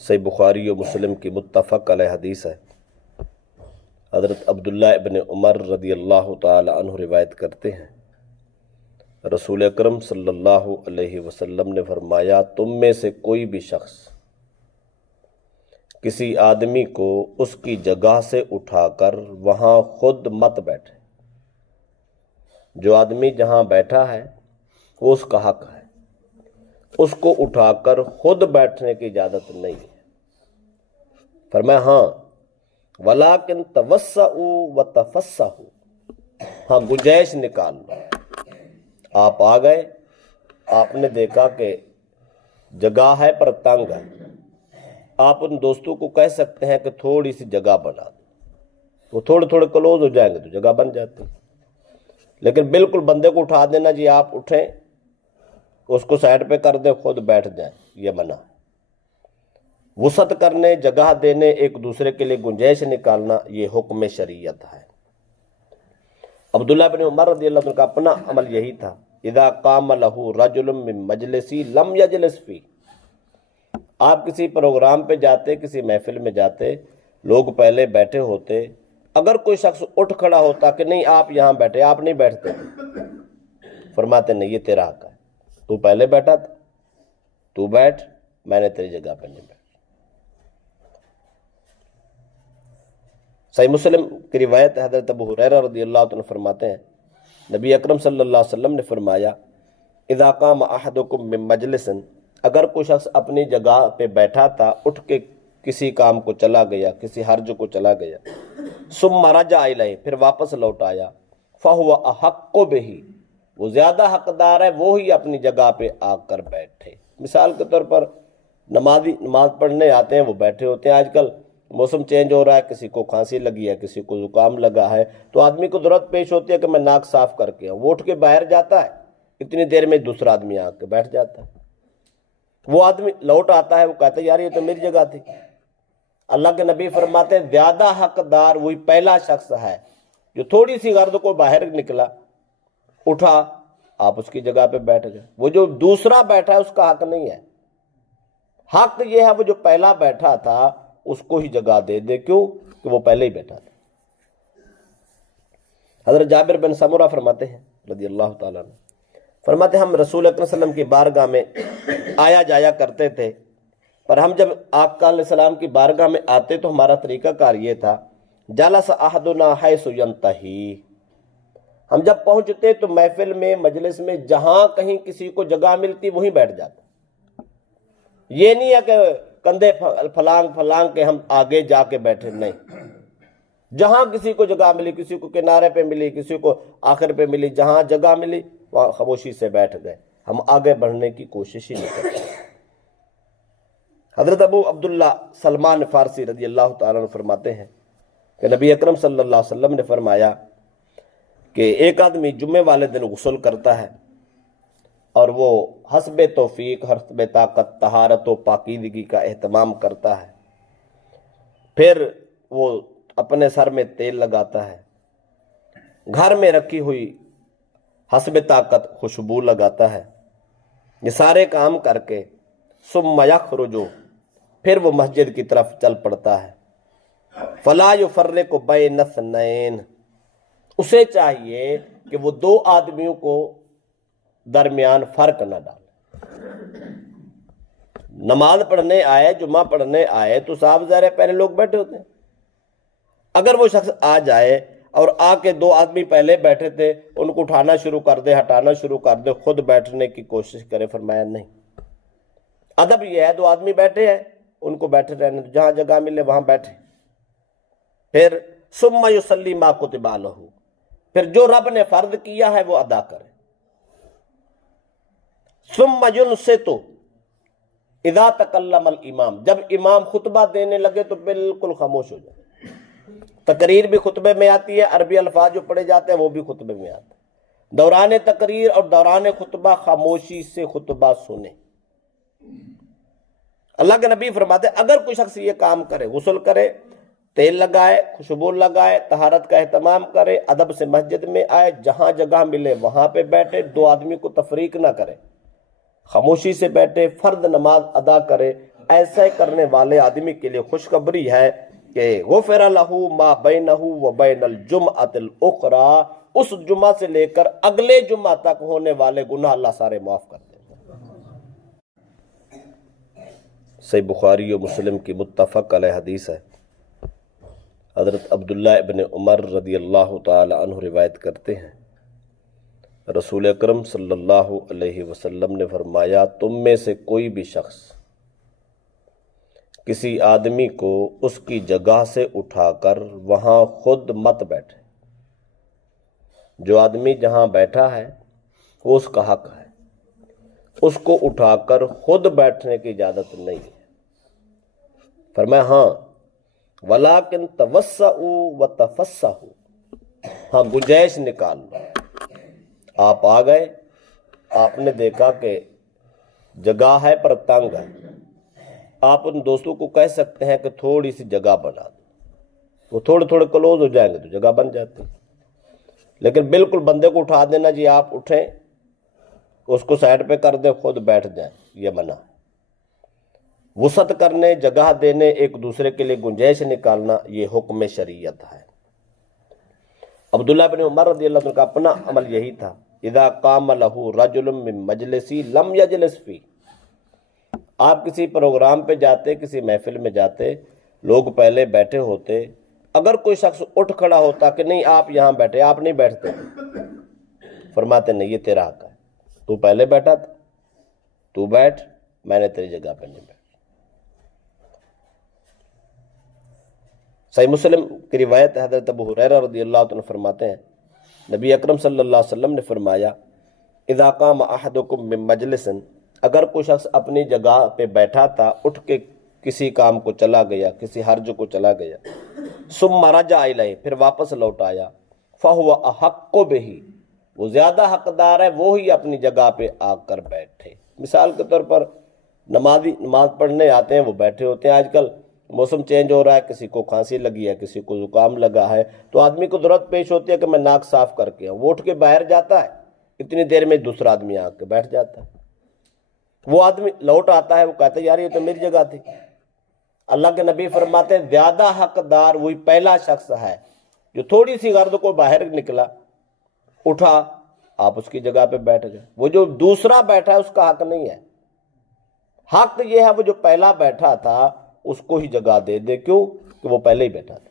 صحیح بخاری و مسلم کی متفق علیہ حدیث ہے۔ حضرت عبداللہ ابن عمر رضی اللہ تعالی عنہ روایت کرتے ہیں، رسول اکرم صلی اللہ علیہ وسلم نے فرمایا، تم میں سے کوئی بھی شخص کسی آدمی کو اس کی جگہ سے اٹھا کر وہاں خود مت بیٹھے۔ جو آدمی جہاں بیٹھا ہے وہ اس کا حق ہے، اس کو اٹھا کر خود بیٹھنے کی اجازت نہیں ہے۔ فرمایا ہاں وَلَٰكِن تَوَسَّعُوا وَتَفَسَّحُوا، ہاں گنجائش نکال لو۔ آپ آ گئے، آپ نے دیکھا کہ جگہ ہے پر تنگ ہے، آپ ان دوستوں کو کہہ سکتے ہیں کہ تھوڑی سی جگہ بنا دو، وہ تھوڑے تھوڑے کلوز ہو جائیں گے تو جگہ بن جاتی ہے۔ لیکن بالکل بندے کو اٹھا دینا، جی آپ اٹھیں، اس کو سائڈ پہ کر دیں، خود بیٹھ جائیں، یہ منع۔ وسعت کرنے، جگہ دینے، ایک دوسرے کے لیے گنجائش نکالنا، یہ حکم شریعت ہے۔ عبداللہ بن عمر رضی اللہ عنہ کا اپنا عمل یہی تھا، اذا قام لہ رجل من مجلسی لم یجلس فی، آپ کسی پروگرام پہ جاتے، کسی محفل میں جاتے، لوگ پہلے بیٹھے ہوتے، اگر کوئی شخص اٹھ کھڑا ہوتا کہ نہیں آپ یہاں بیٹھے، آپ نہیں بیٹھتے، فرماتے نہیں یہ تیرا حق ہے، تو پہلے بیٹھا تھا، تو بیٹھ، میں نے تیری جگہ پہ نہیں بیٹھا۔ صحیح مسلم کی روایت ہے، حضرت ابو ہریرہ رضی اللہ عنہ فرماتے ہیں، نبی اکرم صلی اللہ علیہ وسلم نے فرمایا، اذا قام احدکم من مجلس، اگر کوئی شخص اپنی جگہ پہ بیٹھا تھا، اٹھ کے کسی کام کو چلا گیا، کسی حرج کو چلا گیا، ثم رجع الیہ، پھر واپس لوٹ آیا، فہو احق بہ، وہ زیادہ حقدار ہے وہی اپنی جگہ پہ آ کر بیٹھے۔ مثال کے طور پر نماز پڑھنے آتے ہیں، وہ بیٹھے ہوتے ہیں، آج کل موسم چینج ہو رہا ہے، کسی کو کھانسی لگی ہے، کسی کو زکام لگا ہے، تو آدمی کو ضرورت پیش ہوتی ہے کہ میں ناک صاف کر کے آؤں، وہ اٹھ کے باہر جاتا ہے، اتنی دیر میں دوسرا آدمی آ کے بیٹھ جاتا ہے، وہ آدمی لوٹ آتا ہے، وہ کہتا ہے یار یہ تو میری جگہ تھی۔ اللہ کے نبی فرماتے ہیں زیادہ حقدار وہی پہلا شخص ہے جو تھوڑی سی غرض کو باہر نکلا، اٹھا، آپ اس کی جگہ پہ بیٹھ گئے، وہ جو دوسرا بیٹھا ہے اس کا حق نہیں ہے، حق یہ ہے وہ جو پہلا بیٹھا تھا اس کو ہی جگہ دے دے، کیوں کہ وہ پہلے ہی بیٹھا تھا۔ حضرت جابر بن سمرہ فرماتے ہیں رضی اللہ تعالیٰ عنہ، فرماتے ہیں ہم رسول اکرم صلی اللہ علیہ وسلم کی بارگاہ میں آیا جایا کرتے تھے، پر ہم جب آقا علیہ السلام کی بارگاہ میں آتے تو ہمارا طریقہ کار یہ تھا، جلس احدنا حیث ینتہی، ہم جب پہنچتے تو محفل میں، مجلس میں، جہاں کہیں کسی کو جگہ ملتی وہیں بیٹھ جاتا۔ یہ نہیں ہے کہ کندھے پھلانگ پھلانگ کے ہم آگے جا کے بیٹھے، نہیں، جہاں کسی کو جگہ ملی، کسی کو کنارے پہ ملی، کسی کو آخر پہ ملی، جہاں جگہ ملی وہاں خاموشی سے بیٹھ گئے، ہم آگے بڑھنے کی کوشش ہی نہیں کرتے۔ حضرت ابو عبداللہ سلمان فارسی رضی اللہ تعالیٰ عنہ فرماتے ہیں کہ نبی اکرم صلی اللہ علیہ وسلم نے فرمایا کہ ایک آدمی جمعے والے دن غسل کرتا ہے اور وہ حسب توفیق، حسب طاقت طہارت و پاکیزگی کا اہتمام کرتا ہے، پھر وہ اپنے سر میں تیل لگاتا ہے، گھر میں رکھی ہوئی حسب طاقت خوشبو لگاتا ہے، یہ سارے کام کر کے ثم یخرج، پھر وہ مسجد کی طرف چل پڑتا ہے، فلا یفرق بین اثنین، اسے چاہیے کہ وہ دو آدمیوں کو درمیان فرق نہ ڈالے۔ نماز پڑھنے آئے، جمعہ پڑھنے آئے تو صاحب ظاہر ہے پہلے لوگ بیٹھے ہوتے ہیں، اگر وہ شخص آ جائے اور آ کے دو آدمی پہلے بیٹھے تھے ان کو اٹھانا شروع کر دے، ہٹانا شروع کر دے، خود بیٹھنے کی کوشش کرے، فرمایا نہیں، ادب یہ ہے دو آدمی بیٹھے ہیں ان کو بیٹھے رہنے، جہاں جگہ ملے وہاں بیٹھے۔ پھر ثم یصلی ما کتب لہ، پھر جو رب نے فرض کیا ہے وہ ادا کرے۔ ثم ینصت اذا تکلم الامام، جب امام خطبہ دینے لگے تو بالکل خاموش ہو جائے۔ تقریر بھی خطبے میں آتی ہے، عربی الفاظ جو پڑھے جاتے ہیں وہ بھی خطبے میں آتے ہیں، دوران تقریر اور دوران خطبہ خاموشی سے خطبہ سنیں۔ اللہ کے نبی فرماتے ہیں اگر کوئی شخص یہ کام کرے، غسل کرے، تیل لگائے، خوشبو لگائے، طہارت کا اہتمام کرے، ادب سے مسجد میں آئے، جہاں جگہ ملے وہاں پہ بیٹھے، دو آدمی کو تفریق نہ کرے، خاموشی سے بیٹھے، فرض نماز ادا کرے، ایسے کرنے والے آدمی کے لیے خوشخبری ہے کہ غفر لہو ما بینہ و بین الجمعۃ الاخری، اس جمعہ سے لے کر اگلے جمعہ تک ہونے والے گناہ اللہ سارے معاف کر دیں۔ صحیح بخاری و مسلم کی متفق علیہ حدیث ہے۔ حضرت عبداللہ ابن عمر رضی اللہ تعالی عنہ روایت کرتے ہیں، رسول اکرم صلی اللہ علیہ وسلم نے فرمایا، تم میں سے کوئی بھی شخص کسی آدمی کو اس کی جگہ سے اٹھا کر وہاں خود مت بیٹھے۔ جو آدمی جہاں بیٹھا ہے وہ اس کا حق ہے، اس کو اٹھا کر خود بیٹھنے کی اجازت نہیں ہے۔ فرمایا ہاں وَلَٰكِن تَوَسَّعُوا وَتَفَسَّحُوا، ہاں گنجائش نکال لو۔ آپ آ گئے، آپ نے دیکھا کہ جگہ ہے پر تنگ ہے، آپ ان دوستوں کو کہہ سکتے ہیں کہ تھوڑی سی جگہ بنا دو، وہ تھوڑے تھوڑے کلوز ہو جائیں گے تو جگہ بن جاتی۔ لیکن بالکل بندے کو اٹھا دینا، جی آپ اٹھیں، اس کو سائڈ پہ کر دیں، خود بیٹھ جائیں، یہ منع ہے۔ وسعت کرنے، جگہ دینے، ایک دوسرے کے لیے گنجائش نکالنا، یہ حکم شریعت ہے۔ عبداللہ بن عمر رضی اللہ عنہ کا اپنا عمل یہی تھا، اذا قام لہ رجل من مجلسی لم یجلس فی، آپ کسی پروگرام پہ جاتے، کسی محفل میں جاتے، لوگ پہلے بیٹھے ہوتے، اگر کوئی شخص اٹھ کھڑا ہوتا کہ نہیں آپ یہاں بیٹھے، آپ نہیں بیٹھتے، فرماتے نہیں یہ تیرا حق ہے، تو پہلے بیٹھا تھا، تو بیٹھ، میں نے تیری جگہ پہ نہیں بیٹھا۔ صحیح مسلم کی روایت ہے، حضرت ابو ہریرہ رضی اللہ عنہ فرماتے ہیں، نبی اکرم صلی اللہ علیہ وسلم نے فرمایا، اذا قام احدکم من مجلس، اگر کوئی شخص اپنی جگہ پہ بیٹھا تھا، اٹھ کے کسی کام کو چلا گیا، کسی حرج کو چلا گیا، ثم رجع الیہ، پھر واپس لوٹ آیا، فہو احق بہ، وہ زیادہ حقدار ہے وہی اپنی جگہ پہ آ کر بیٹھے۔ مثال کے طور پر نماز پڑھنے آتے ہیں، وہ بیٹھے ہوتے ہیں، آج کل موسم چینج ہو رہا ہے، کسی کو کھانسی لگی ہے، کسی کو زکام لگا ہے، تو آدمی کو ضرورت پیش ہوتی ہے کہ میں ناک صاف کر کے آؤں، وہ اٹھ کے باہر جاتا ہے، اتنی دیر میں دوسرا آدمی آ کے بیٹھ جاتا ہے، وہ آدمی لوٹ آتا ہے، وہ کہتا ہے یار یہ تو میری جگہ تھی۔ اللہ کے نبی فرماتے ہیں زیادہ حقدار وہی پہلا شخص ہے جو تھوڑی سی غرض کو باہر نکلا، اٹھا، آپ اس کی جگہ پہ بیٹھ گئے، وہ جو دوسرا بیٹھا ہے اس کا حق نہیں ہے، حق یہ ہے وہ جو پہلا بیٹھا تھا اس کو ہی جگہ دے دے، کیوں کہ وہ پہلے ہی بیٹھا تھا۔